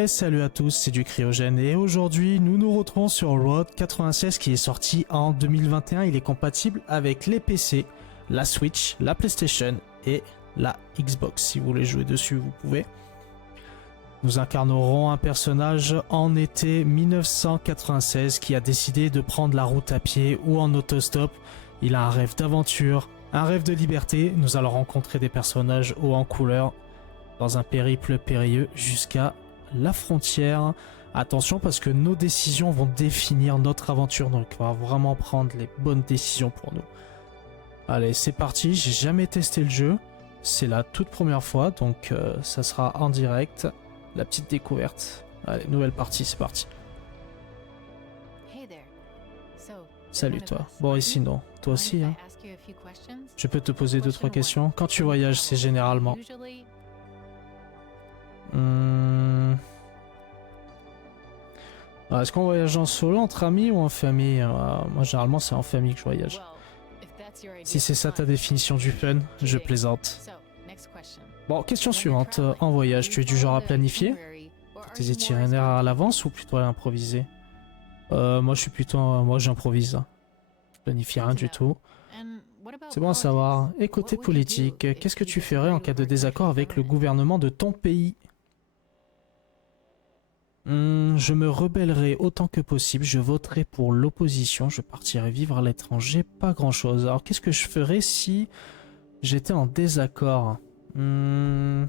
Et salut à tous, c'est du Cryogène et aujourd'hui nous nous retrouvons sur Road 96 qui est sorti en 2021. Il est compatible avec les PC, la Switch, la PlayStation et la Xbox. Si vous voulez jouer dessus, vous pouvez. Nous incarnerons un personnage en été 1996 qui a décidé de prendre la route à pied ou en autostop. Il a un rêve d'aventure, un rêve de liberté. Nous allons rencontrer des personnages hauts en couleur dans un périple périlleux jusqu'à la frontière. Attention parce que nos décisions vont définir notre aventure, donc il va vraiment prendre les bonnes décisions pour nous. Allez, c'est parti, j'ai jamais testé le jeu, c'est la toute première fois, donc ça sera en direct, la petite découverte. Allez, nouvelle partie, c'est parti. Salut toi. Bon ici non, toi aussi hein. Je peux te poser 2-3 questions. Quand tu voyages, c'est généralement... Est-ce qu'on voyage en solo, entre amis ou en famille? Moi généralement c'est en famille que je voyage. Si c'est ça ta définition du fun, je plaisante. Bon, question suivante. En voyage, tu es du genre à planifier tes itinéraires à l'avance ou plutôt à l'improviser? Moi je suis plutôt... moi j'improvise. Je planifie rien du tout. C'est bon à savoir. Et côté politique, qu'est-ce que tu ferais en cas de désaccord avec le gouvernement de ton pays? Je me rebellerai autant que possible, je voterai pour l'opposition, je partirai vivre à l'étranger, pas grand chose. Alors qu'est-ce que je ferais si j'étais en désaccord? Ah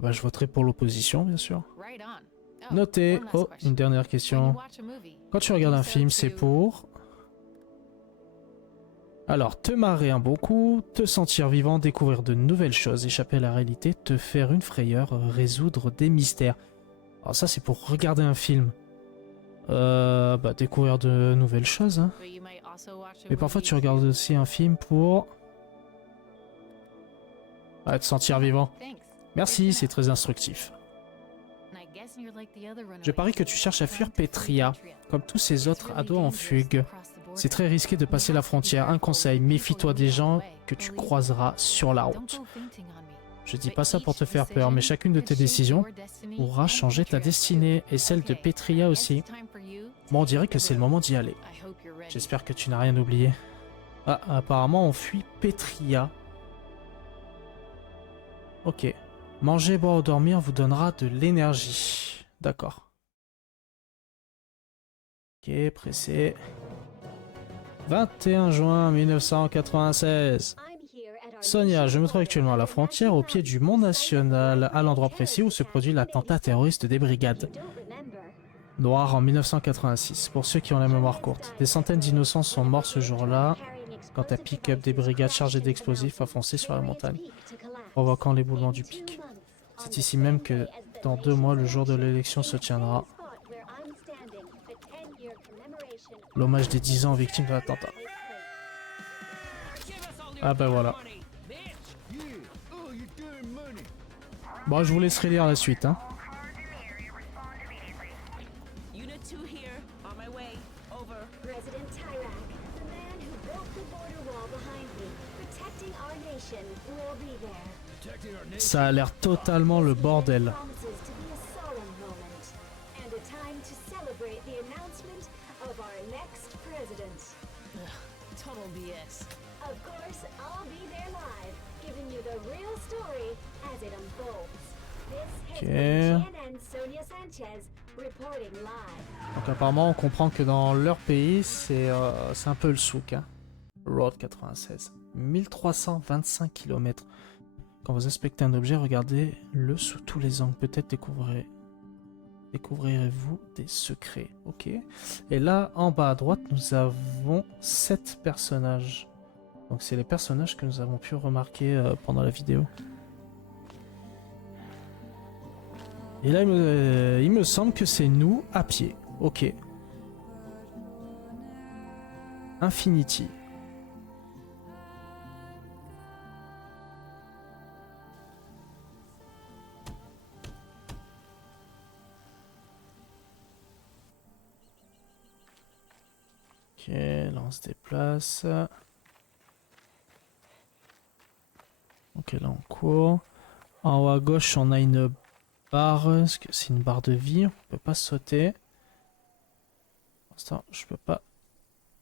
bah je voterai pour l'opposition bien sûr. Notez. Oh, une dernière question. Quand tu regardes un film, c'est pour... Alors, te marrer un bon coup, te sentir vivant, découvrir de nouvelles choses, échapper à la réalité, te faire une frayeur, résoudre des mystères. Alors ça c'est pour regarder un film. Bah découvrir de nouvelles choses hein. Mais parfois tu regardes aussi un film pour... te sentir vivant. Merci, c'est très instructif. Je parie que tu cherches à fuir Petria, comme tous ces autres ados en fugue. C'est très risqué de passer la frontière. Un conseil, méfie-toi des gens que tu croiseras sur la route. Je dis pas ça pour te faire peur, mais chacune de tes décisions pourra changer ta destinée, et celle de Petria aussi. Bon, on dirait que c'est le moment d'y aller. J'espère que tu n'as rien oublié. Ah, apparemment on fuit Petria. Ok. Manger, boire ou dormir vous donnera de l'énergie. D'accord. Ok, pressé. 21 juin 1996. Sonia, je me trouve actuellement à la frontière, au pied du Mont National, à l'endroit précis où se produit l'attentat terroriste des brigades. Noir en 1986, pour ceux qui ont la mémoire courte. Des centaines d'innocents sont morts ce jour-là, quand un pick-up des brigades chargé d'explosifs a foncé sur la montagne, provoquant l'éboulement du pic. C'est ici même que, dans 2 mois, le jour de l'élection se tiendra. L'hommage des 10 ans aux victimes de l'attentat. Ah bah voilà. Bon, je vous laisserai lire la suite, hein. Ça a l'air totalement le bordel. Ok. Donc apparemment on comprend que dans leur pays c'est un peu le souk hein. Road 96. 1325 km. Quand vous inspectez un objet, regardez-le sous tous les angles. Peut-être découvrirez-vous des secrets. Ok. Et là en bas à droite nous avons 7 personnages. Donc c'est les personnages que nous avons pu remarquer pendant la vidéo. Et là, il me semble que c'est nous à pied. Ok. Infinity. Ok, là on se déplace. Ok, là on court. En haut à gauche, on a une barre. Est-ce que c'est une barre de vie? On peut pas sauter. Pour l'instant, je peux pas.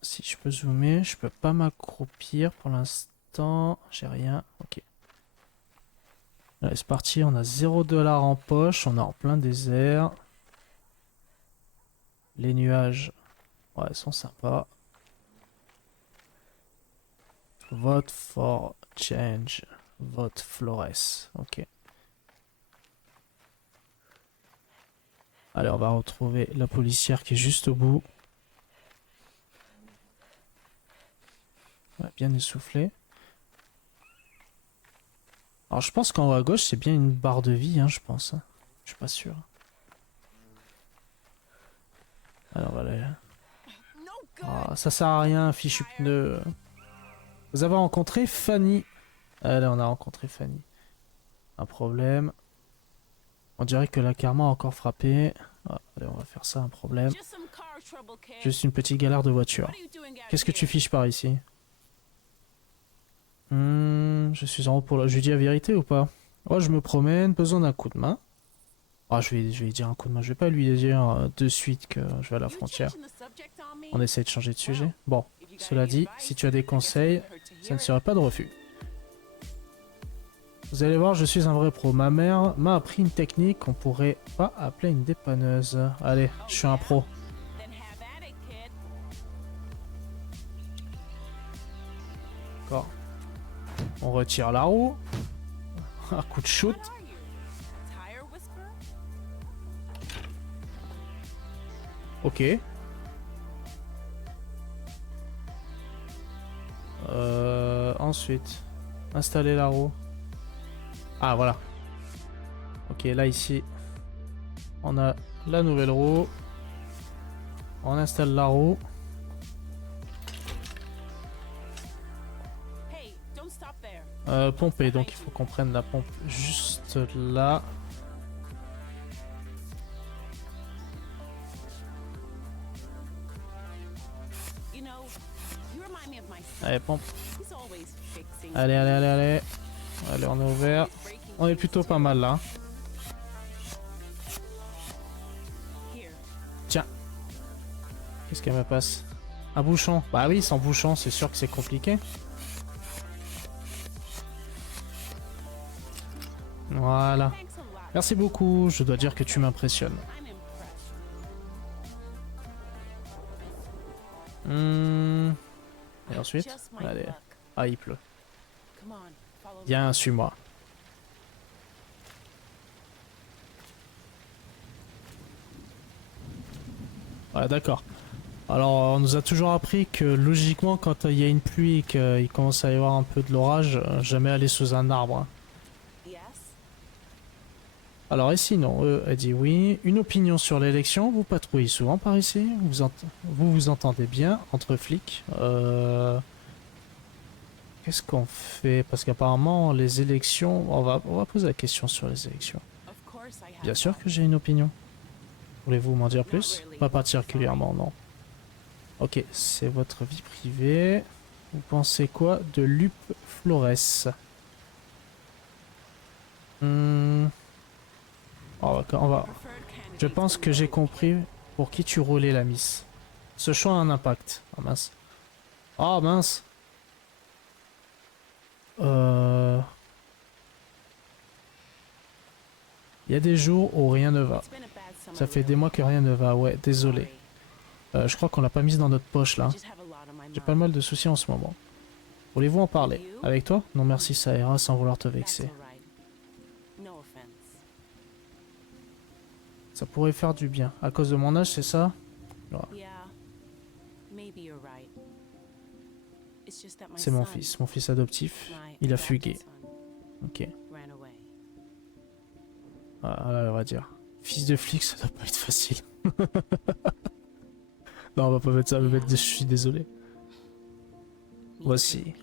Si je peux zoomer, je peux pas m'accroupir pour l'instant. J'ai rien. Ok. Allez, c'est parti. On a 0$ en poche. On est en plein désert. Les nuages, ouais, sont sympas. Vote for change. Vote Flores. Ok. Allez, on va retrouver la policière qui est juste au bout. Ouais, bien essoufflé. Alors, je pense qu'en haut à gauche, c'est bien une barre de vie, hein, je pense. Je suis pas sûr. Alors, voilà. Ah, ça sert à rien, fichu pneu. Vous avez rencontré Fanny. Allez, on a rencontré Fanny. Un problème. On dirait que la karma a encore frappé. Ah, allez, on va faire ça, un problème. Juste une petite galère de voiture. Qu'est-ce que tu fiches par ici? Je suis en haut pour la... Je lui dis la vérité ou pas? Oh, je me promène, besoin d'un coup de main. Ah, je vais lui dire un coup de main. Je vais pas lui dire de suite que je vais à la frontière. On essaie de changer de sujet. Bon, cela dit, si tu as des conseils, ça ne serait pas de refus. Vous allez voir, je suis un vrai pro. Ma mère m'a appris une technique qu'on pourrait pas appeler une dépanneuse. Allez, je suis un pro. D'accord. On retire la roue. Un coup de shoot. Ok. Ensuite, installer la roue. Ah, voilà. Ok, là, ici, on a la nouvelle roue. On installe la roue. Pomper, donc il faut qu'on prenne la pompe juste là. Allez, pompe. Allez, allez, allez, allez. Allez, on est ouvert. On est plutôt pas mal là. Tiens. Qu'est-ce qu'elle me passe? Un bouchon. Bah oui, sans bouchon, c'est sûr que c'est compliqué. Voilà. Merci beaucoup, je dois dire que tu m'impressionnes. Et ensuite, allez. Ah, il pleut. Viens, suis-moi. Ouais, d'accord. Alors, on nous a toujours appris que logiquement, quand il y a une pluie et qu'il commence à y avoir un peu de l'orage, jamais aller sous un arbre. Alors ici, non, elle dit oui. Une opinion sur l'élection, vous patrouillez souvent par ici? Vous vous entendez bien entre flics? Qu'est-ce qu'on fait? Parce qu'apparemment, les élections... On va poser la question sur les élections. Bien sûr que j'ai une opinion. Voulez-vous m'en dire plus? Pas particulièrement, non. Ok, c'est votre vie privée. Vous pensez quoi de Lup Flores? Je pense que j'ai compris pour qui tu roulais la miss. Ce choix a un impact. Oh mince. Oh mince. Il y a des jours où rien ne va. Ça fait des mois que rien ne va, ouais, désolé. Je crois qu'on l'a pas mise dans notre poche là. J'ai pas mal de soucis en ce moment. Voulez-vous en parler? Avec toi? Non merci, ça ira sans vouloir te vexer. Ça pourrait faire du bien. À cause de mon âge, c'est ça? Ouais. C'est mon fils adoptif. Il a fugué. Ok. Ah là, on va dire. Fils de flic, ça doit pas être facile. Non, on va pas mettre ça, on va mettre je suis désolé. Voici.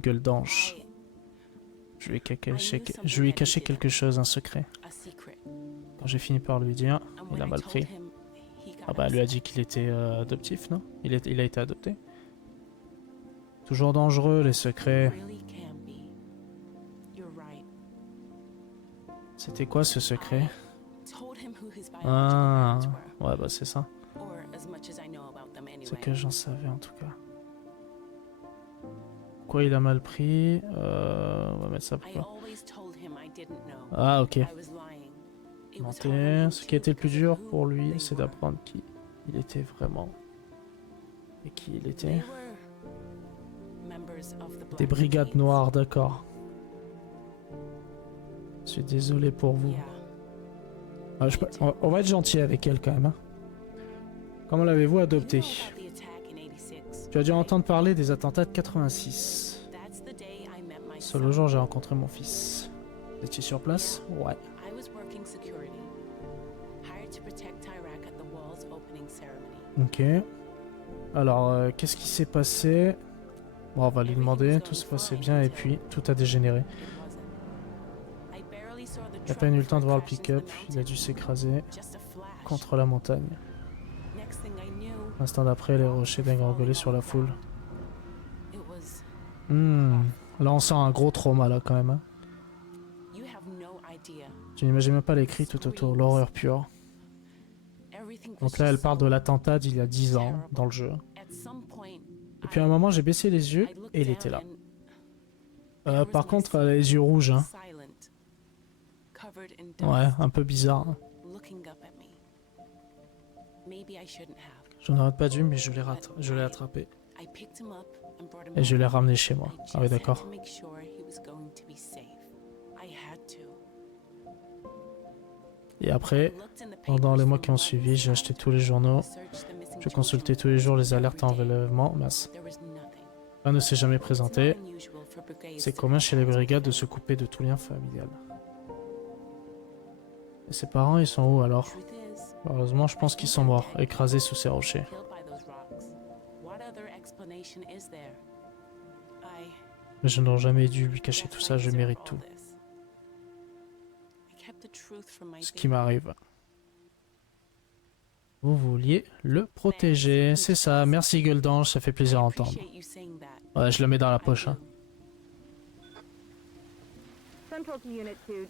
Gueule d'ange. Je lui ai caché quelque chose, un secret. Quand j'ai fini par lui dire, il a mal pris. Ah bah, elle lui a dit qu'il était adoptif, non? Il a été adopté. Toujours dangereux, les secrets. C'était quoi ce secret? Ah, ouais, bah c'est ça. C'est que j'en savais en tout cas. Quoi, il a mal pris on va mettre ça pour là. Ah, ok. Mentir. Ce qui a été le plus dur pour lui, c'est d'apprendre qui il était vraiment. Et qui il était. Des brigades noires, d'accord. Je suis désolé pour vous. Ah, on va être gentil avec elle quand même. Hein. Comment l'avez-vous adopté? Tu as dû entendre parler des attentats de 86. Seul le jour où j'ai rencontré mon fils. Vous étiez sur place? Ouais. Ok. Alors, qu'est-ce qui s'est passé? Bon, on va lui demander. Tout se passait bien et puis tout a dégénéré. Il a à peine eu le temps de voir le pick-up. Il a dû s'écraser contre la montagne. L'instant d'après, les rochers dégringolaient sur la foule. Là, on sent un gros trauma, là, quand même. Hein. Tu n'imagines même pas les cris tout autour, l'horreur pure. Donc là, elle parle de l'attentat d'il y a 10 ans, dans le jeu. Et puis à un moment, j'ai baissé les yeux, et il était là. Par contre, elle a les yeux rouges. Hein. Ouais, un peu bizarre. Hein. Je n'aurais pas dû, mais je l'ai attrapé. Et je l'ai ramené chez moi. Ah oui, d'accord. Et après, pendant les mois qui ont suivi, j'ai acheté tous les journaux. Je consultais tous les jours les alertes en enlèvement. Mince. Rien ne s'est jamais présenté. C'est commun chez les brigades de se couper de tout lien familial. Et ses parents, ils sont où alors? Heureusement, je pense qu'ils sont morts, écrasés sous ces rochers. Mais je n'aurais jamais dû lui cacher tout ça, je mérite tout. Ce qui m'arrive. Vous vouliez le protéger, c'est ça. Merci Gueuledange, ça fait plaisir à entendre. Ouais, je le mets dans la poche. Hein.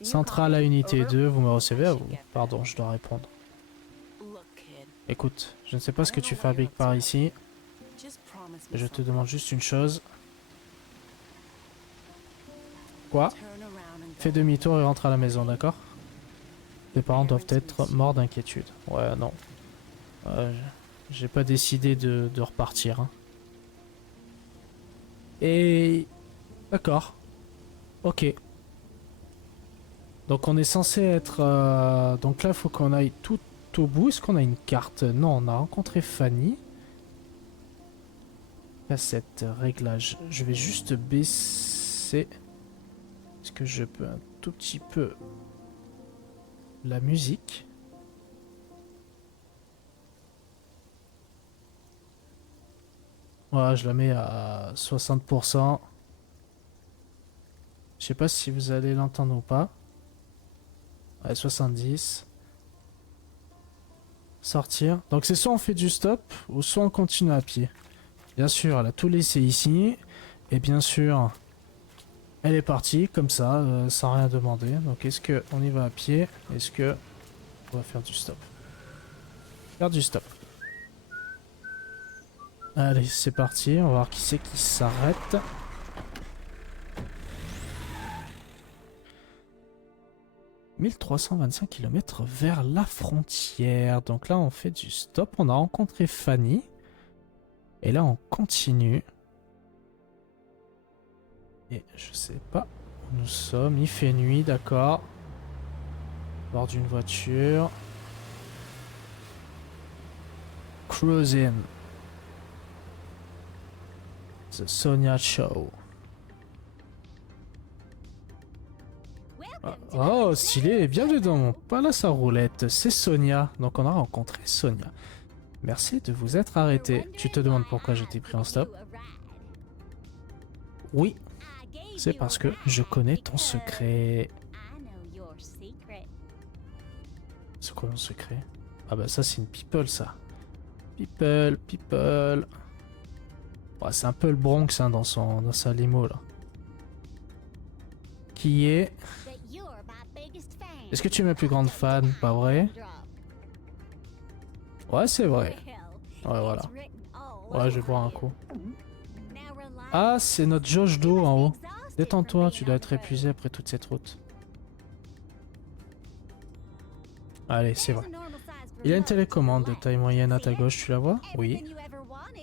Centrale à unité 2, vous me recevez à vous? Pardon, je dois répondre. Écoute, je ne sais pas ce que tu fabriques par ici. Mais je te demande juste une chose. Quoi? Fais demi-tour et rentre à la maison, d'accord? Tes parents doivent être morts d'inquiétude. Ouais, non. J'ai pas décidé de repartir. Hein. Et... D'accord. Ok. Donc on est censé être... Donc là, il faut qu'on aille tout au bout. Est-ce qu'on a une carte? Non, on a rencontré Fanny. Cassette, réglage. Je vais juste baisser... Est-ce que je peux un tout petit peu... La musique. Voilà, je la mets à 60%. Je sais pas si vous allez l'entendre ou pas. Ouais, 70. Sortir. Donc c'est soit on fait du stop, ou soit on continue à pied. Bien sûr, elle a tout laissé ici. Et bien sûr, elle est partie comme ça, sans rien demander. Donc est-ce qu'on y va à pied? Est-ce que on va faire du stop? Faire du stop. Allez, c'est parti. On va voir qui c'est qui s'arrête. « 1325 km vers la frontière. » Donc là, on fait du stop. On a rencontré Fanny. Et là, on continue. Et je sais pas où nous sommes. Il fait nuit, d'accord. Bord d'une voiture. Cruising. The Sonia Show. Oh, stylé. Bienvenue dans mon palace à roulettes. C'est Sonia. Donc on a rencontré Sonia. Merci de vous être arrêté. Tu te demandes pourquoi je t'ai pris en stop? Oui. C'est parce que je connais ton secret. C'est quoi mon secret? Ah bah ça c'est une people ça. People, people. Ouais, c'est un peu le Bronx hein, dans sa limo là. Qui est... Est-ce que tu es ma plus grande fan? Pas vrai? Ouais, c'est vrai. Ouais, voilà. Ouais, je vais boire un coup. Ah, c'est notre jauge d'eau en haut. Détends-toi, tu dois être épuisé après toute cette route. Allez, c'est vrai. Il y a une télécommande de taille moyenne à ta gauche, tu la vois? Oui.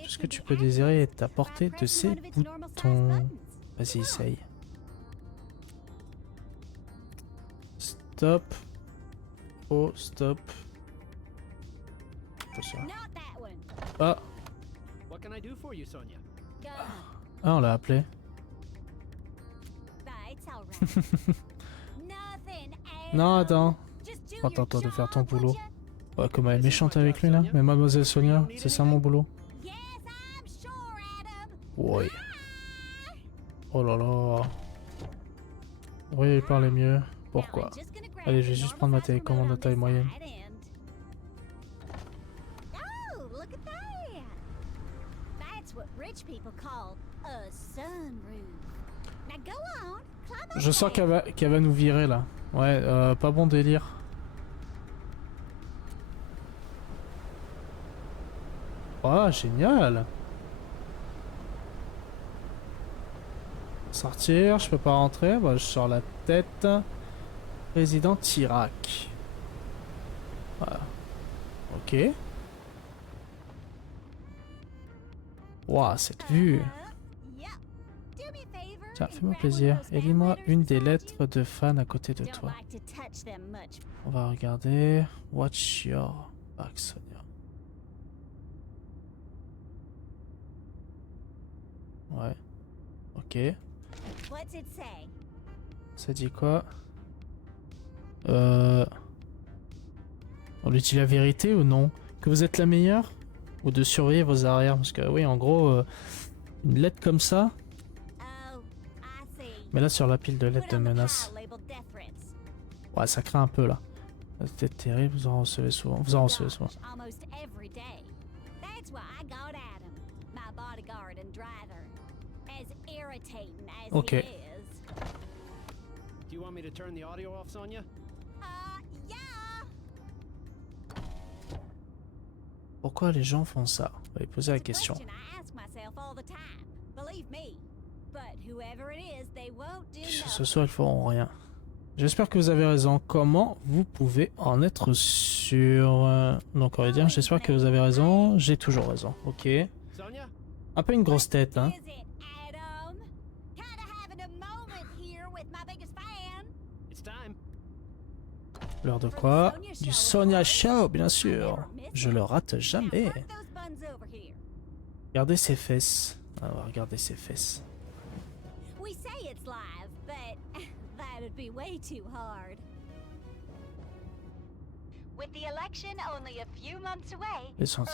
Tout ce que tu peux désirer est à portée de ces boutons. Vas-y, essaye. Stop. Oh, stop. Ah. Ah, on l'a appelé. Non, attends. Attends-toi de faire ton boulot. Ouais, comme elle est méchante avec lui là. Mais mademoiselle Sonia, c'est ça mon boulot. Ouais. Oh là là. Oui, parlez mieux. Pourquoi? Allez, je vais juste prendre ma télécommande de taille moyenne. Je sens qu'elle va nous virer là. Ouais, pas bon délire. Oh, génial. Sortir, je peux pas rentrer. Bah, je sors la tête. Président Irak. Voilà. Ok. Waouh, cette vue. Tiens, fais-moi plaisir. Et lis-moi une des lettres de fan à côté de toi. On va regarder. Watch your back, Sonia. Ouais. Ok. Ça dit quoi? On lui dit la vérité ou non? Que vous êtes la meilleure? Ou de surveiller vos arrières? Parce que oui, en gros, une lettre comme ça. Mais là, sur la pile de lettres de menaces. Ouais, ça craint un peu là. C'est peut-être terrible, vous en recevez souvent. Vous en recevez souvent. Ok. Pourquoi les gens font ça? On va lui poser la question. Que ce soit, ils feront rien. J'espère que vous avez raison. Comment vous pouvez en être sûr? Donc on va dire, j'espère que vous avez raison. J'ai toujours raison. Ok. Un peu une grosse tête, hein. L'heure de quoi? Du Sonia Show, bien sûr. Je le rate jamais. Regardez ses fesses. On va regarder ses fesses. Les sens.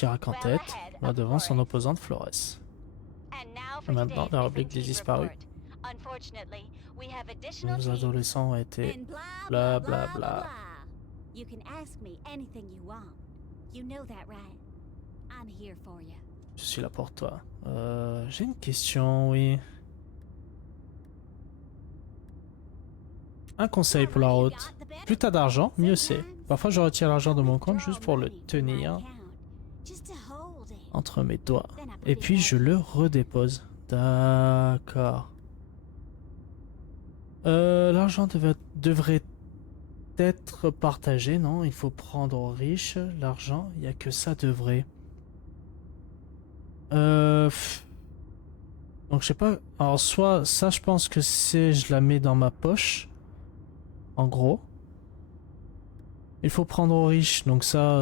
Irak en tête, là devant son opposante Flores. Et maintenant, la réplique des disparus. Nos adolescents ont été bla bla bla. Je suis là pour toi. J'ai une question, oui. Un conseil pour la route. Plus t'as d'argent, mieux c'est. Parfois je retire l'argent de mon compte juste pour le tenir entre mes doigts. Et puis je le redépose. D'accord. L'argent devrait être partagé, non? Il faut prendre aux riches. L'argent, il n'y a que ça devrait. Donc je sais pas. Alors soit ça, je pense que c'est, je la mets dans ma poche. En gros. Il faut prendre aux riches. Donc ça,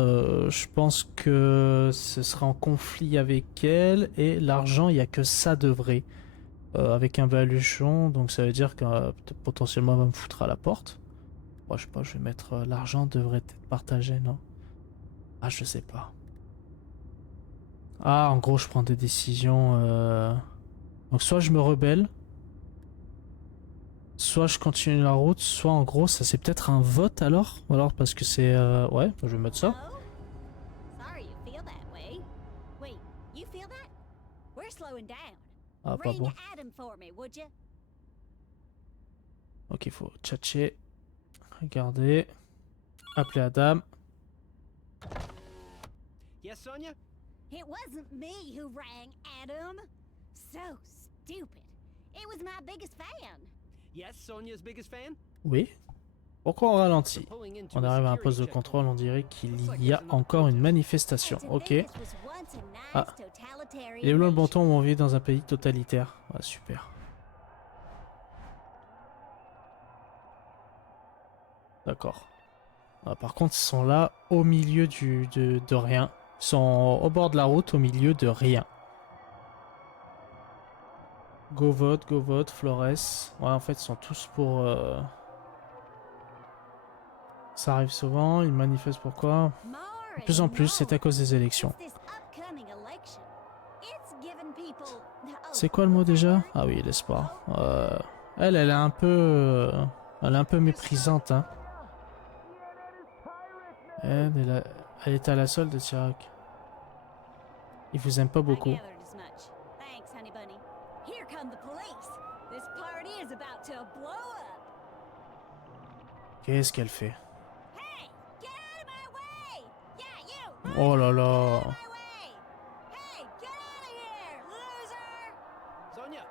je pense que ce sera en conflit avec elle. Et l'argent, il n'y a que ça devrait. Avec un baluchon. Donc ça veut dire que potentiellement elle va me foutre à la porte. Moi, je sais pas, je vais mettre l'argent devrait être partagé, non? Ah, je sais pas. Ah, en gros, je prends des décisions. Donc, soit je me rebelle, soit je continue la route, soit en gros, ça c'est peut-être un vote alors? Ou alors parce que c'est. Ouais, je vais mettre ça. Ah, pas bon. Ok, il faut tchatcher. Regardez. Appeler Adam. Yes, Sonia? It wasn't me who rang, Adam. So stupid. It was my biggest fan. Yes, Sonia's biggest fan? Oui. Pourquoi on ralentit? On arrive à un poste de contrôle, on dirait qu'il y a encore une manifestation. Ok. Ah. Il est où le bouton où on vit dans un pays totalitaire? Ah, super. D'accord. Ah, par contre, ils sont là au milieu de rien. Ils sont au bord de la route, au milieu de rien. Go vote, Flores. Ouais, en fait, ils sont tous pour... Ça arrive souvent, ils manifestent pourquoi? De plus en plus, c'est à cause des élections. C'est quoi le mot déjà? Ah oui, l'espoir. Elle est un peu... elle est un peu méprisante, hein. Elle est à la solde de Chirac. Il vous aime pas beaucoup. Qu'est-ce qu'elle fait? Oh là là. Sonia,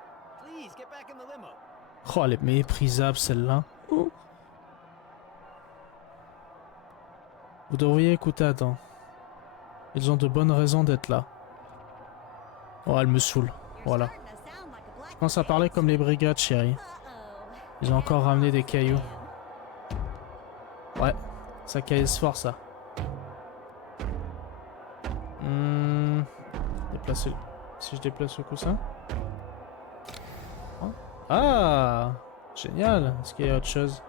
please get back in the limo. Oh, elle est méprisable celle-là. Vous devriez écouter Adam. Ils ont de bonnes raisons d'être là. Oh, elle me saoule. Voilà. Je pense à parler comme les brigades, chérie. Ils ont encore ramené des cailloux. Ouais, ça caisse fort, ça. Déplacer. Si je déplace le coussin. Oh. Ah, génial. Est-ce qu'il y a autre chose?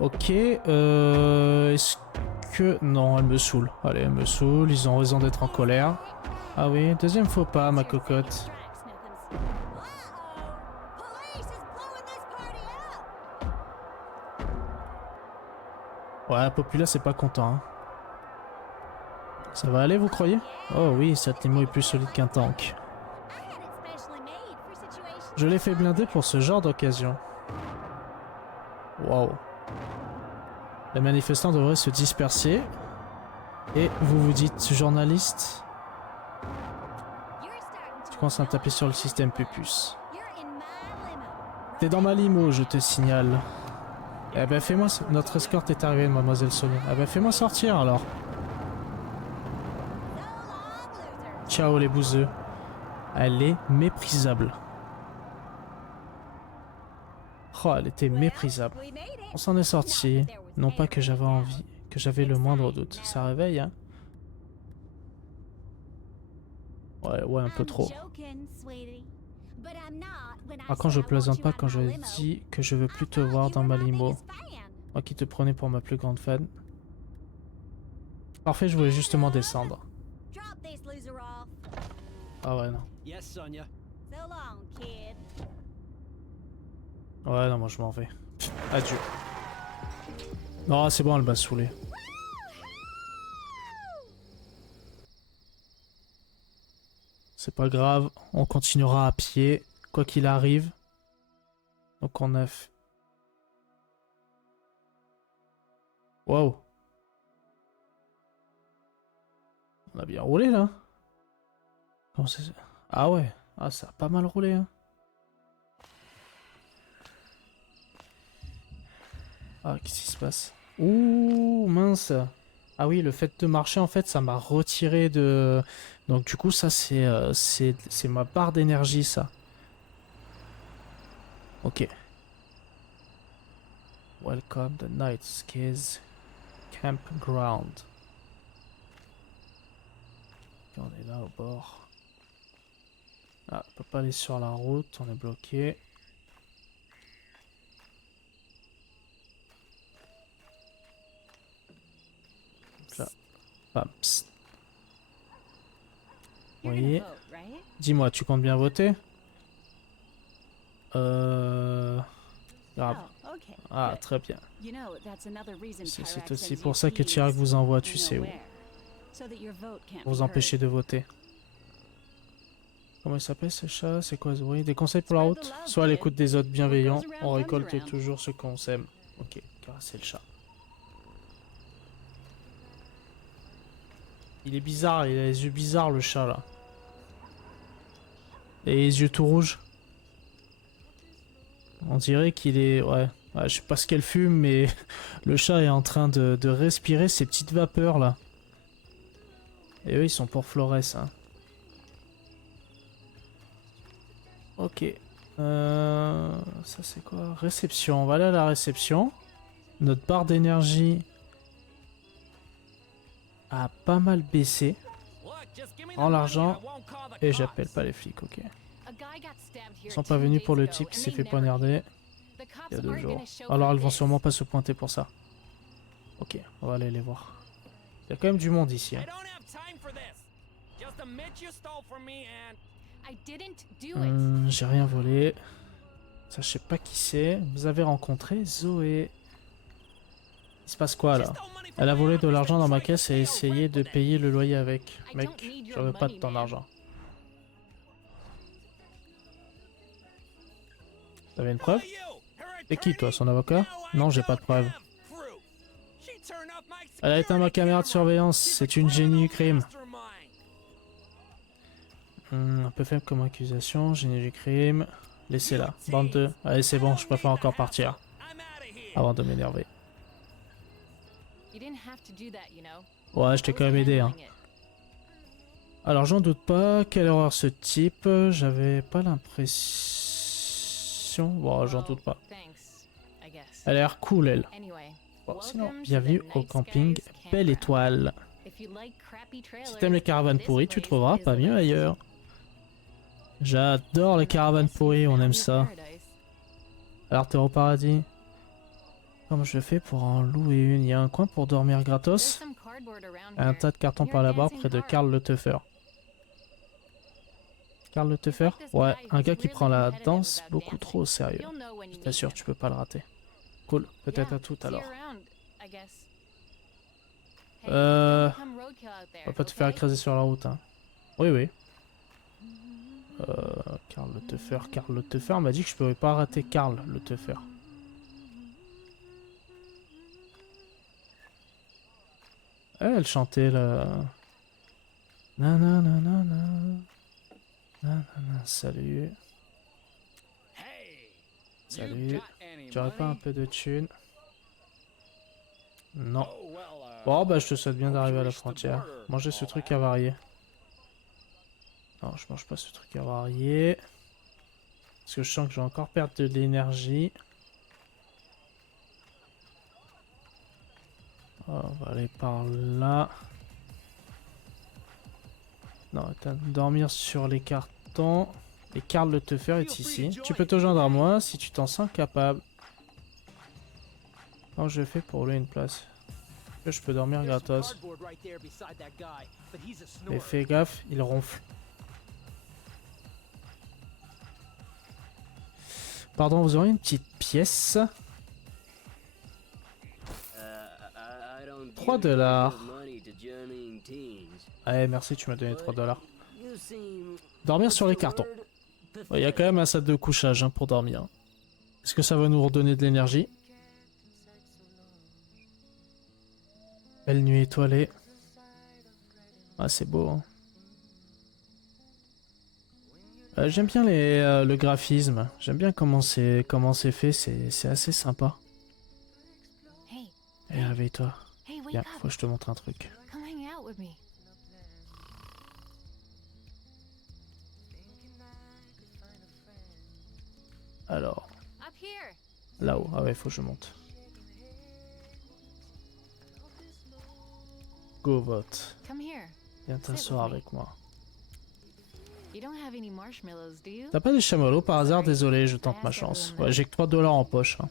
Ok, est-ce que... Non, elle me saoule. Allez, elle me saoule, ils ont raison d'être en colère. Ah oui, deuxième faux pas, ma cocotte. Ouais, Popula, c'est pas content, hein. Ça va aller, vous croyez? Oh oui, cette limo est plus solide qu'un tank. Je l'ai fait blinder pour ce genre d'occasion. Waouh. Les manifestants devraient se disperser. Et vous vous dites, journaliste? Tu commences à taper sur le système Pupus. T'es dans ma limo, je te signale. Eh ben fais-moi... Notre escorte est arrivée, mademoiselle Sonia. Eh ben fais-moi sortir alors. Ciao les bouseux. Elle est méprisable. Oh, elle était méprisable. On s'en est sorti. Non pas que j'avais envie, que j'avais le moindre doute. Ça réveille, hein? Ouais, un peu trop. Ah, quand je plaisante pas quand je dis que je veux plus te voir dans ma limo. Moi qui te prenais pour ma plus grande fan. Parfait, je voulais justement descendre. Ah ouais, non. Yes, Sonia. Ouais, non, moi je m'en vais. Adieu. Non, c'est bon, elle m'a saoulé. C'est pas grave, on continuera à pied, quoi qu'il arrive. Donc on a fait... Wow. On a bien roulé là. Ah ouais, ah ça a pas mal roulé hein. Ah, qu'est-ce qui se passe? Ouh, mince. Ah oui, le fait de marcher, en fait, ça m'a retiré de... Donc du coup, ça, c'est ma barre d'énergie, ça. Ok. Welcome the Night Skies Campground. Ok, on est là, au bord. Ah, on peut pas aller sur la route, on est bloqué. Là. Bam, psst. Oui. Dis-moi, tu comptes bien voter? Grave. Ah, très bien. C'est aussi pour ça que Chirac vous envoie, tu sais où. Pour vous empêcher de voter. Comment il s'appelle ce chat? C'est quoi? Oui, des conseils pour la route? Soit à l'écoute des autres bienveillants, on récolte toujours ce qu'on sème. Ok, caresser le chat. Il est bizarre, il a les yeux bizarres le chat là. Et les yeux tout rouges. On dirait qu'il est... Ouais, je sais pas ce qu'elle fume, mais le chat est en train de respirer ces petites vapeurs là. Et eux ils sont pour Flores hein. Ok. Ça c'est quoi? Réception, on va aller à la réception. Notre barre d'énergie a pas mal baissé. En l'argent. Et j'appelle pas les flics, ok. Ils sont pas venus pour le type qui s'est fait poignarder il y a 2 jours. Alors ils vont sûrement pas se pointer pour ça. Ok, on va aller les voir. Il y a quand même du monde ici. Hein. J'ai rien volé. Ça, je sais pas qui c'est. Vous avez rencontré Zoé. Il se passe quoi là? Elle a volé de l'argent dans ma caisse et essayé de payer le loyer avec. Mec, je veux pas de ton argent. T'avais une preuve? C'est qui toi, son avocat? Non, j'ai pas de preuve. Elle a éteint ma caméra de surveillance, c'est une génie du crime. Un peu faible comme accusation, génie du crime. Laissez-la, bande de... Allez c'est bon, je préfère encore partir. Avant de m'énerver. Ouais, je t'ai quand même aidé hein. Alors j'en doute pas, quelle erreur ce type, j'avais pas l'impression... Bon, j'en doute pas. Elle a l'air cool elle. Bon, sinon, bienvenue au camping Belle Étoile. Si t'aimes les caravanes pourries, tu trouveras pas mieux ailleurs. J'adore les caravanes pourries, on aime ça. Alors t'es au paradis? Comment je fais pour en louer une? Il y a un coin pour dormir gratos? Un tas de cartons par là-bas près de Karl le Teuffer. Karl le Teuffer? Ouais, un gars qui prend la danse beaucoup trop au sérieux. Je t'assure, tu peux pas le rater. Cool, peut-être à tout alors. On va pas te faire écraser sur la route, hein. Oui, oui. Karl le Teuffer m'a dit que je pouvais pas rater Karl le Teuffer. Elle chantait là. Nanana. Salut. Salut. Tu aurais pas un peu de thune? Non. Bon bah je te souhaite bien d'arriver à la frontière. Manger ce truc avarié. Non, je mange pas ce truc avarié. Parce que je sens que je vais encore perdre de l'énergie. On va aller par là. Non, attends, dormir sur les cartons. Et Karl le Teuffer est ici. Tu peux te joindre à moi si tu t'en sens capable. Comment je fais pour louer une place? Je peux dormir gratos. Mais fais gaffe, il ronfle. Pardon, vous aurez une petite pièce. 3 $. Allez, merci, tu m'as donné 3 $. Dormir sur les cartons. Il y a quand même un sac de couchage hein, pour dormir. Est-ce que ça va nous redonner de l'énergie? Belle nuit étoilée. Ah, c'est beau. Hein. J'aime bien le graphisme. J'aime bien comment c'est fait. C'est assez sympa. Allez, réveille-toi. Viens, faut que je te montre un truc. Alors. Là-haut. Ah ouais, faut que je monte. Go vote. Viens t'asseoir avec moi. T'as pas de chamallows par hasard? Désolé, je tente ma chance. Ouais, j'ai que 3 $ en poche. Hein.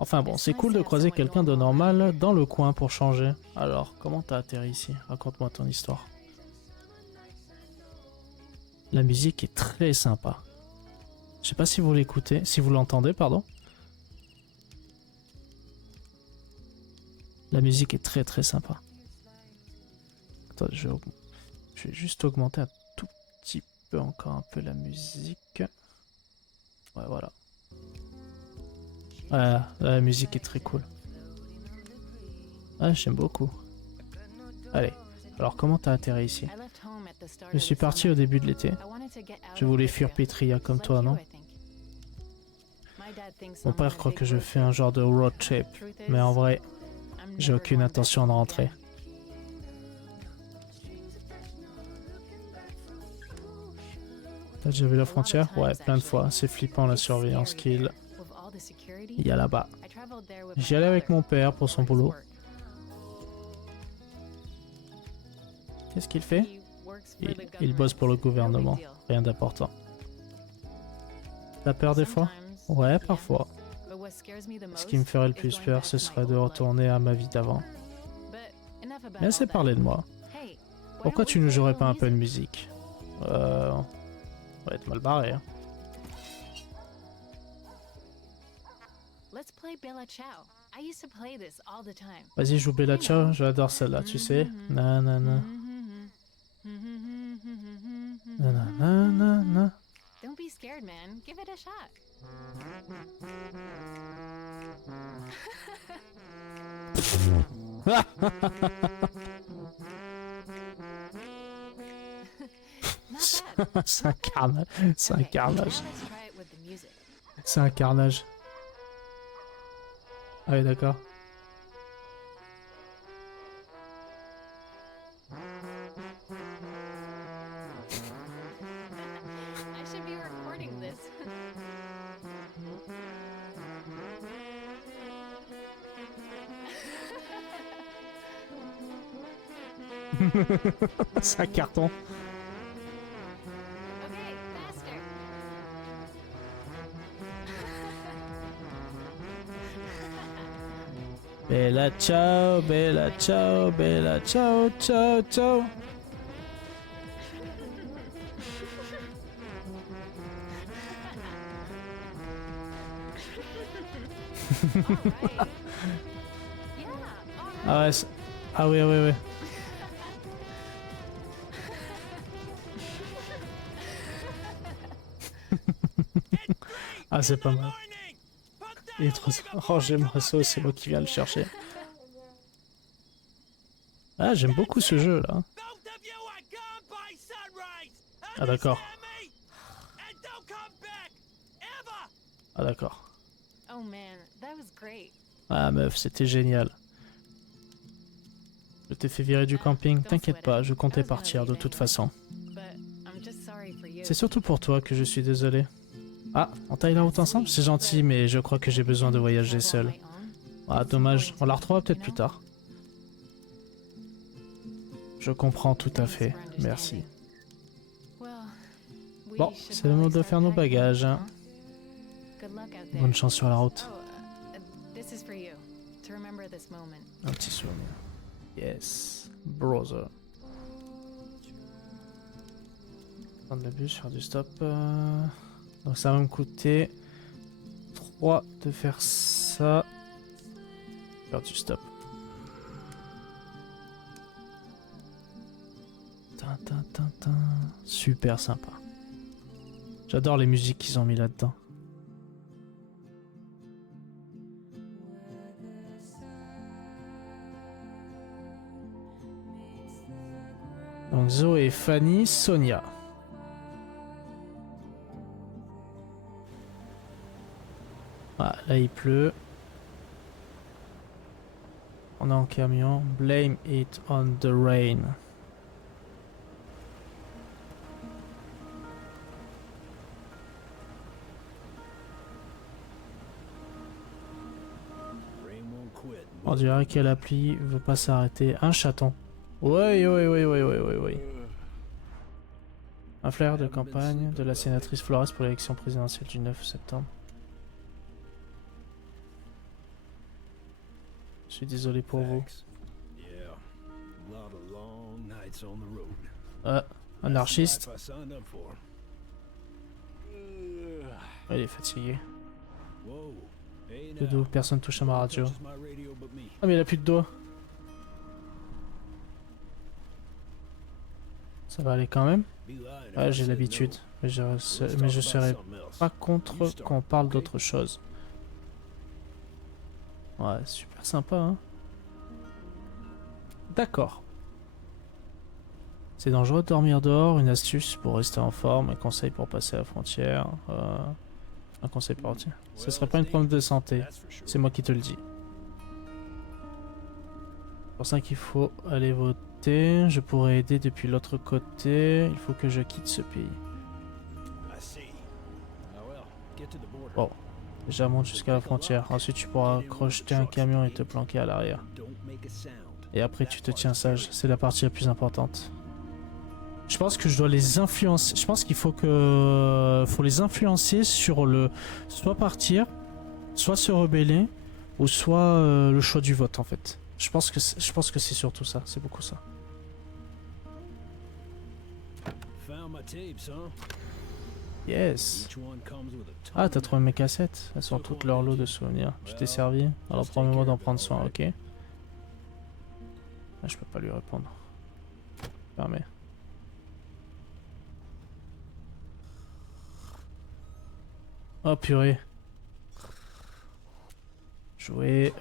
Enfin bon, c'est cool de croiser quelqu'un de normal dans le coin pour changer. Alors, comment t'as atterri ici? Raconte-moi ton histoire. La musique est très sympa. Je sais pas si vous l'écoutez, si vous l'entendez, pardon. La musique est très très sympa. Attends, je vais juste augmenter un tout petit peu encore un peu la musique. Ouais, voilà. Ouais, la musique est très cool. Ah, j'aime beaucoup. Allez, Alors comment t'as atterri ici? Je suis parti au début de l'été. Je voulais fuir Petria comme toi, non? Mon père croit que je fais un genre de road trip, mais en vrai, j'ai aucune intention de rentrer. T'as déjà vu la frontière? Ouais, plein de fois. C'est flippant la surveillance qu'il y a là-bas. J'y allais avec mon père pour son boulot. Qu'est-ce qu'il fait? Il bosse pour le gouvernement. Rien d'important. T'as peur des fois? Ouais, parfois. Ce qui me ferait le plus peur, ce serait de retourner à ma vie d'avant. Mais assez parlé de moi. Pourquoi tu ne jouerais pas un peu de musique? On va être mal barré, hein. Vas-y, joue Bella Ciao, j'adore celle-là, tu sais. Nanana. Nanana. Don't be scared, man. Give it a shot. C'est un carnage. C'est un carnage. Let's try it with the music. C'est un carnage. Ah oui, d'accord. I should be recording this. C'est un carton. Okay, faster. Bella ciao, bella ciao, bella ciao, ciao, ciao. Right. Yeah. All right. Ah ouais, ah oui, oui, oui. Ah, c'est pas mal. Il est trop... Oh, j'aimerais ça, c'est moi qui viens le chercher. Ah, j'aime beaucoup ce jeu, là. Ah, d'accord. Ah, d'accord. Oh man, that was great. Ah, meuf, c'était génial. Je t'ai fait virer du camping, t'inquiète pas, je comptais partir de toute façon. But I'm just sorry for you. C'est surtout pour toi que je suis désolé. Ah, on taille la route ensemble? C'est gentil, mais je crois que j'ai besoin de voyager seul. Ah, dommage, on la retrouvera peut-être plus tard. Je comprends tout à fait, merci. Bon, c'est le moment de faire nos bagages, hein. Bonne chance sur la route. This is for you, to remember this moment. Un petit souvenir. Yes, brother. Prendre le bus, faire du stop. Donc ça va me coûter 3 de faire ça. Faire du stop. Tin, tin, tin, tin. Super sympa. J'adore les musiques qu'ils ont mis là-dedans. Donc Zoé, Fanny, Sonia. Ah, là il pleut. On est en camion. Blame it on the rain. On dirait que l'appli veut pas s'arrêter. Un chaton. Oui, oui, oui, oui, oui, oui, oui. Un flyer de campagne de la sénatrice Flores pour l'élection présidentielle du 9 septembre. Je suis désolé pour vous. Anarchiste. Il est fatigué. Le dos, personne touche à ma radio. Ah mais il a plus de doigts. Ça va aller quand même. Ouais, j'ai l'habitude. Mais je serais pas contre qu'on parle d'autre chose. Ouais, super sympa, hein. D'accord. C'est dangereux de dormir dehors, une astuce pour rester en forme, un conseil pour passer la frontière. Un conseil pour partir. Ce serait pas une problème de santé, c'est moi qui te le dis. C'est pour ça qu'il faut aller voter. Je pourrais aider depuis l'autre côté. Il faut que je quitte ce pays. Bon, déjà monte jusqu'à la frontière. Ensuite tu pourras crocheter un camion et te planquer à l'arrière. Et après tu te tiens sage, c'est la partie la plus importante. Je pense que je dois les influencer. Je pense qu'il faut les influencer sur le soit partir, soit se rebeller, ou soit le choix du vote en fait. Je pense que c'est surtout ça. C'est beaucoup ça. Yes. Ah, t'as trouvé mes cassettes. Elles sont toutes leur lot de souvenirs. Tu t'es servi. Alors promets-moi d'en prendre soin, ok? Ah, je peux pas lui répondre. Fermé. Oh purée. Jouer.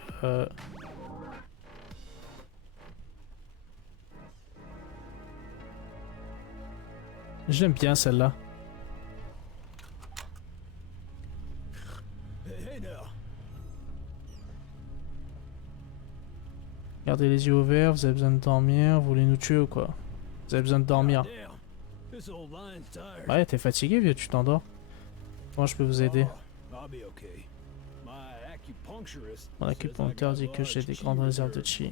J'aime bien celle-là. Gardez les yeux ouverts, vous avez besoin de dormir, vous voulez nous tuer ou quoi? Vous avez besoin de dormir. Ouais, t'es fatigué, vieux, tu t'endors. Comment je peux vous aider? Mon acupuncteur dit que j'ai des grandes réserves de chi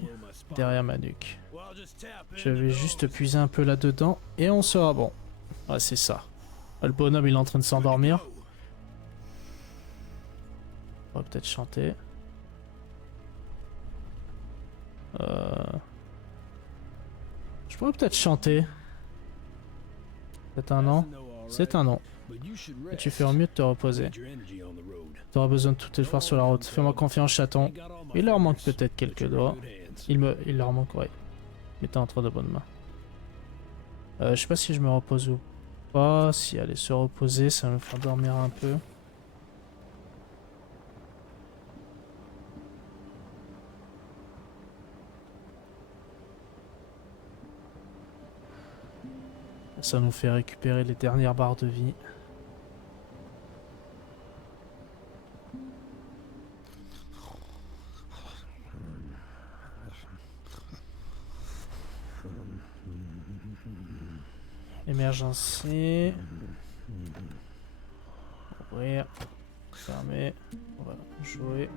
derrière ma nuque. Je vais juste puiser un peu là-dedans et on sera bon. Ouais, c'est ça. Le bonhomme, il est en train de s'endormir. On va peut-être chanter. Je pourrais peut-être chanter. C'est un non? C'est un non. Et tu feras mieux de te reposer. Tu auras besoin de tout effort sur la route. Fais-moi confiance, chaton. Il leur manque peut-être quelques doigts. Il leur manque, ouais. Mais t'es entre de bonnes mains. Je sais pas si je me repose ou pas. Si aller se reposer, ça va me faire dormir un peu. Ça nous fait récupérer les dernières barres de vie. Émergencie. Ouvrir. Fermer. On va jouer.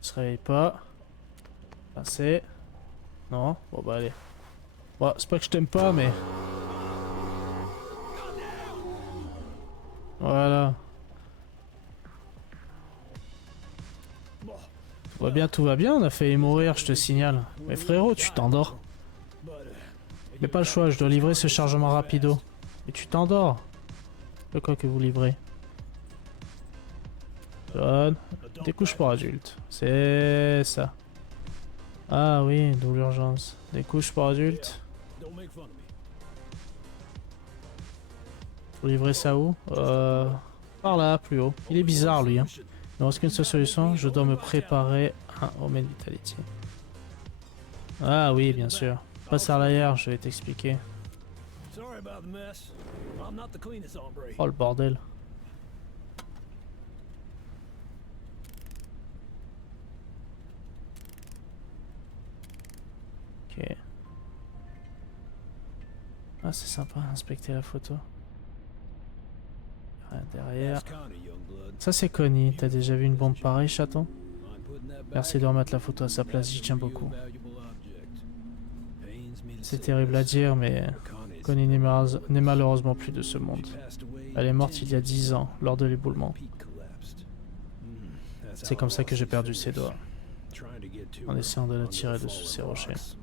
Se réveille pas. Passer. Non. Bon bah allez. Bon, c'est pas que je t'aime pas mais... Voilà. Tout va bien, on a failli mourir, je te signale. Mais frérot, tu t'endors. J'ai pas le choix, je dois livrer ce chargement rapido. Et tu t'endors. De quoi que vous livrez? John, des couches pour adultes. C'est ça. Ah oui, d'où l'urgence. Des couches pour adultes. Faut livrer ça où? Par là, plus haut. Il est bizarre lui, hein. Il ne reste qu'une seule solution, je dois me préparer un Omen Vitality. Ah oui, bien sûr. Passe à l'arrière, je vais t'expliquer. Oh le bordel. Ok. Ah c'est sympa, inspecter la photo. Rien derrière. Ça c'est Connie, t'as déjà vu une bombe pareille, chaton? Merci de remettre la photo à sa place, j'y tiens beaucoup. C'est terrible à dire, mais Connie n'est malheureusement plus de ce monde. Elle est morte il y a 10 ans, lors de l'éboulement. C'est comme ça que j'ai perdu ses doigts, en essayant de la tirer de sous ces rochers.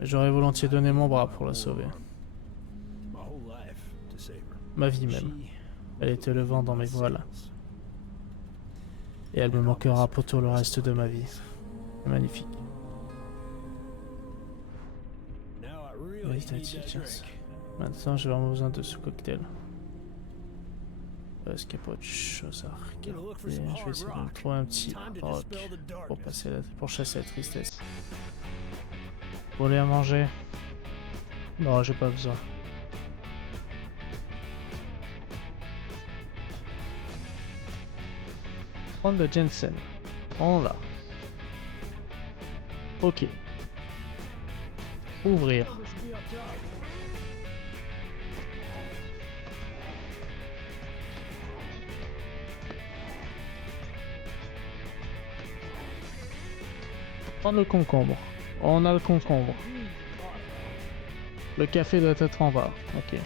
J'aurais volontiers donné mon bras pour la sauver. Ma vie même. Elle était le vent dans mes voiles. Et elle me manquera pour tout le reste de ma vie. Magnifique. Maintenant j'ai vraiment besoin de ce cocktail. Est-ce qu'il n'y a pas autre chose à Gonna look for regarder? some Je vais hard essayer de me rock. trouver un petit Time to roc dispel the pour darkness. pour chasser la tristesse. Voler à manger? Non, j'ai pas besoin. Prendre le Jensen. On l'a. Ok. Ouvrir. Prendre le concombre. On a le concombre. Le café doit être en bas. Ok.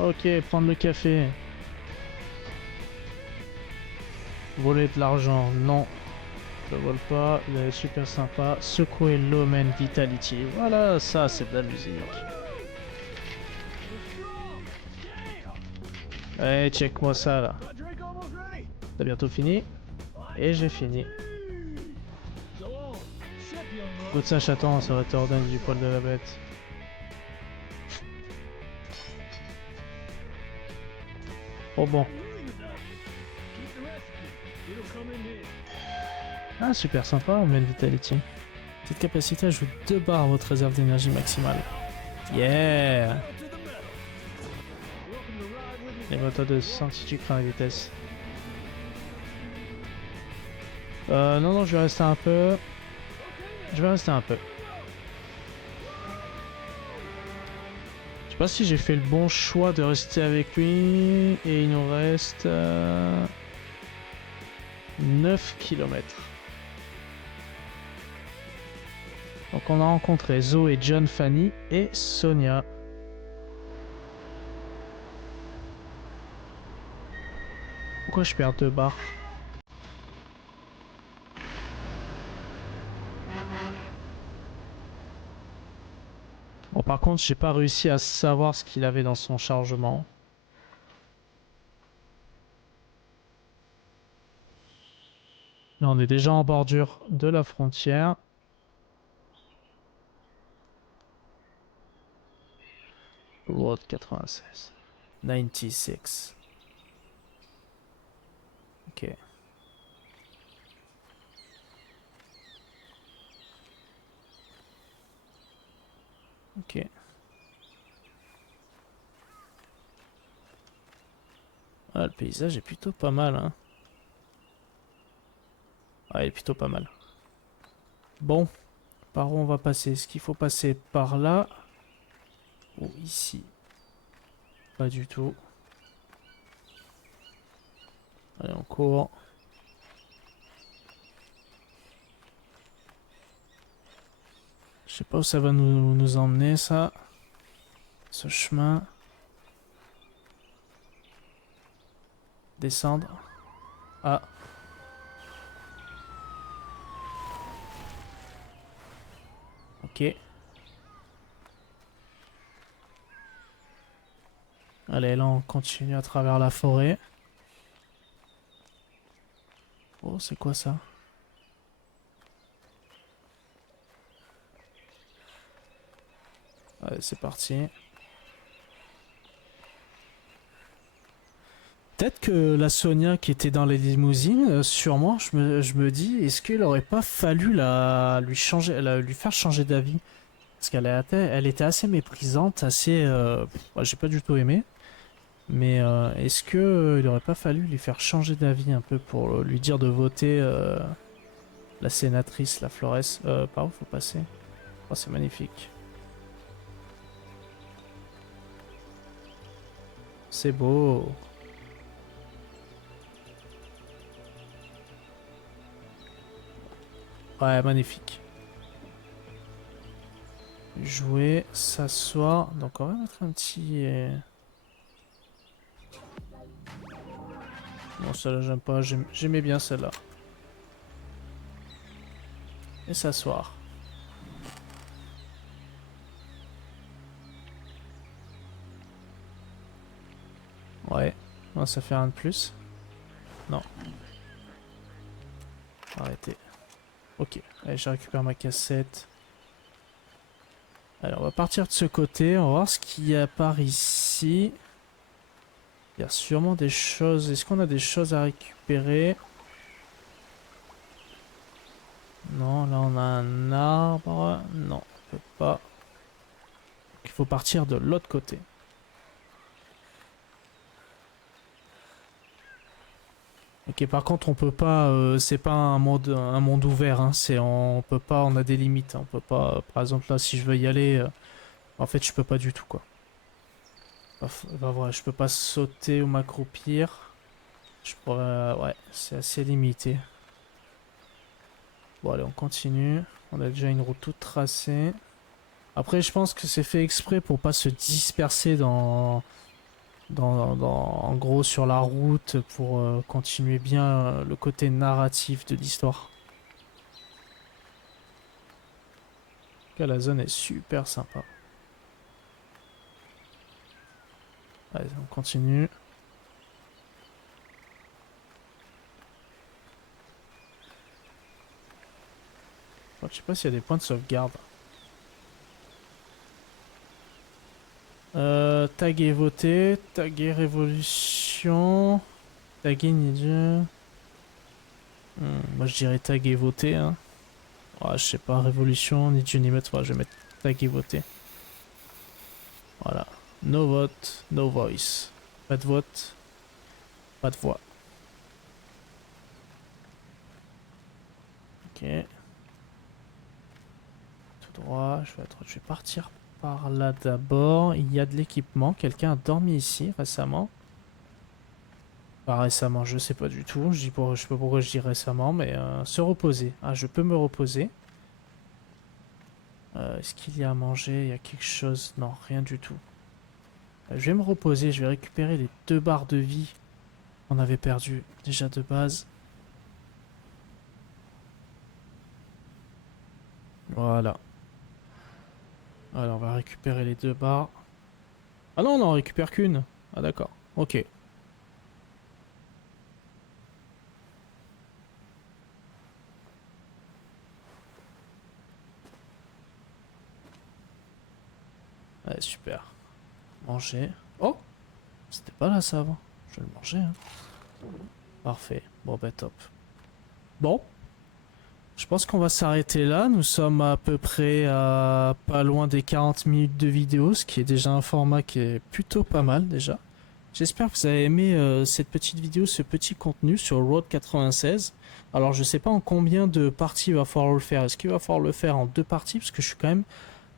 Ok, prendre le café. Voler de l'argent, non. Je vole pas, vous est super sympa. Secouer l'Omen Vitality. Voilà, ça c'est de la musique. Allez, check-moi ça là. T'as bientôt fini? Et j'ai fini. Goûte ça, chaton, ça va t'ordonner du poil de la bête. Oh bon. Ah, super sympa, Omen Vitality. Cette capacité ajoute 2 barres à votre réserve d'énergie maximale. Yeah! Les moteurs de 100 si tu crains la vitesse. Non, je vais rester un peu. Je vais rester un peu. Je sais pas si j'ai fait le bon choix de rester avec lui. Et il nous reste 9 km. Donc on a rencontré Zoe, John, Fanny et Sonia. Pourquoi je perds 2 barres? Bon, par contre, j'ai pas réussi à savoir ce qu'il avait dans son chargement. Là, on est déjà en bordure de la frontière. Road 96. 96. Ok. Ok. Ah, le paysage est plutôt pas mal, hein. Ah, il est plutôt pas mal. Bon, par où on va passer? Est-ce qu'il faut passer par là? Ou ici? Pas du tout. Allez, on court. Je sais pas où ça va nous emmener, ça. Ce chemin. Descendre. Ah. Ok. Allez, là, on continue à travers la forêt. Oh, c'est quoi ça? Allez, c'est parti. Peut-être que la Sonia qui était dans les limousines, sûrement, je me dis, est-ce qu'il aurait pas fallu lui faire changer d'avis? Parce elle était assez méprisante, assez... j'ai pas du tout aimé. Mais est-ce que il aurait pas fallu lui faire changer d'avis un peu pour lui dire de voter la sénatrice, la Flores? Par où faut passer? Oh, c'est magnifique. C'est beau. Ouais, magnifique. Jouer, s'asseoir. Donc on va mettre un petit... Non, celle-là j'aime pas. J'aimais bien celle-là. Et s'asseoir. Ouais. Non, ça fait rien de plus. Non. Arrêtez. Ok. Allez, je récupère ma cassette. Alors on va partir de ce côté, on va voir ce qu'il y a par ici. Il y a sûrement des choses. Est-ce qu'on a des choses à récupérer? Non, là on a un arbre. Non, on peut pas. Il faut partir de l'autre côté. Ok, par contre on peut pas, c'est pas un monde ouvert, hein, on peut pas, on a des limites, hein, on peut pas, par exemple là si je veux y aller, en fait je peux pas du tout quoi. Bah, voilà, je peux pas sauter ou m'accroupir, je pourrais, ouais, c'est assez limité. Bon allez on continue, on a déjà une route toute tracée. Après je pense que c'est fait exprès pour pas se disperser en gros sur la route pour continuer bien le côté narratif de l'histoire. En tout cas, la zone est super sympa. Allez, on continue. Bon, je sais pas s'il y a des points de sauvegarde. Taguer voter, taguer révolution, taguer ninja. Moi je dirais taguer voter. Hein. Ouais, je sais pas, révolution, ni Dieu ni maître. Ouais, je vais mettre taguer voter. Voilà. No vote, no voice. Pas de vote, pas de voix. Ok. Tout droit, je vais partir par là d'abord. Il y a de l'équipement. Quelqu'un a dormi ici récemment. Pas récemment, je sais pas du tout. Je sais pas pourquoi je dis récemment, mais se reposer. Ah, je peux me reposer. Est-ce qu'il y a à manger? Il y a quelque chose? Non, rien du tout. Je vais me reposer. Je vais récupérer les 2 barres de vie qu'on avait perdues déjà de base. Voilà. Alors, on va récupérer les 2 barres. Ah non, on en récupère qu'une. Ah d'accord. Ok. Ouais, super. Manger. Oh! C'était pas là ça avant. Je vais le manger. Hein. Parfait. Bon bah top. Bon. Je pense qu'on va s'arrêter là. Nous sommes à peu près à pas loin des 40 minutes de vidéo, ce qui est déjà un format qui est plutôt pas mal déjà. J'espère que vous avez aimé cette petite vidéo, ce petit contenu sur Road 96. Alors je sais pas en combien de parties il va falloir le faire. Est-ce qu'il va falloir le faire en 2 parties? Parce que je suis quand même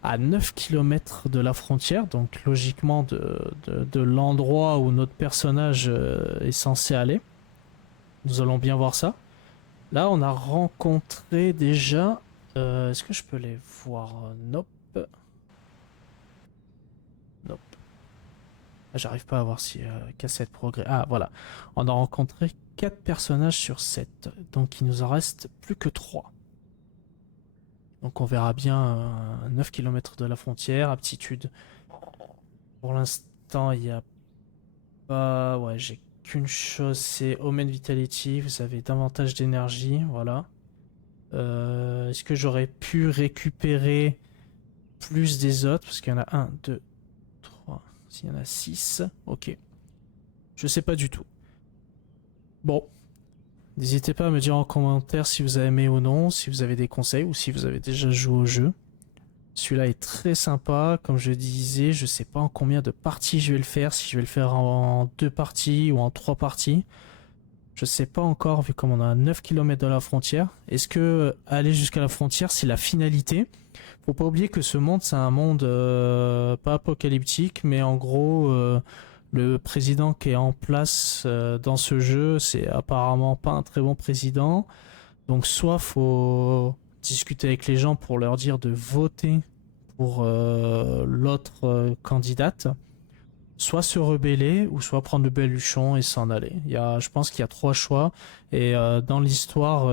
à 9 km de la frontière, donc logiquement de l'endroit où notre personnage est censé aller. Nous allons bien voir ça. Là, on a rencontré déjà... Est-ce que je peux les voir? Nope. Nope. J'arrive pas à voir si cassette progrès. Ah, voilà. On a rencontré 4 personnages sur 7. Donc, il nous en reste plus que 3. Donc on verra bien 9 km de la frontière, aptitude. Pour l'instant, il n'y a pas... Ouais, j'ai qu'une chose, c'est Omen Vitality. Vous avez davantage d'énergie, voilà. Est-ce que j'aurais pu récupérer plus des autres? Parce qu'il y en a 1, 2, 3, s'il y en a 6. Ok. Je sais pas du tout. Bon. N'hésitez pas à me dire en commentaire si vous avez aimé ou non, si vous avez des conseils ou si vous avez déjà joué au jeu. Celui-là est très sympa, comme je disais, je sais pas en combien de parties je vais le faire, si je vais le faire en 2 parties ou en 3 parties. Je sais pas encore, vu comme on a 9 km de la frontière. Est-ce que aller jusqu'à la frontière, c'est la finalité? Faut pas oublier que ce monde, c'est un monde pas apocalyptique, mais en gros... le président qui est en place dans ce jeu, c'est apparemment pas un très bon président. Donc soit faut discuter avec les gens pour leur dire de voter pour l'autre candidate, soit se rebeller ou soit prendre le baluchon et s'en aller. Je pense qu'il y a 3 choix et dans l'histoire,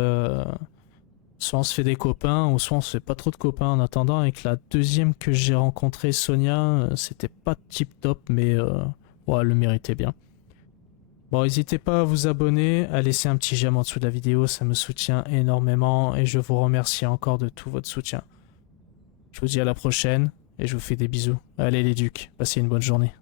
soit on se fait des copains ou soit on se fait pas trop de copains en attendant. Avec la deuxième que j'ai rencontrée, Sonia, c'était pas tip top, mais ouais, elle le méritait bien. Bon, n'hésitez pas à vous abonner, à laisser un petit j'aime en dessous de la vidéo, ça me soutient énormément et je vous remercie encore de tout votre soutien. Je vous dis à la prochaine et je vous fais des bisous. Allez les ducs, passez une bonne journée.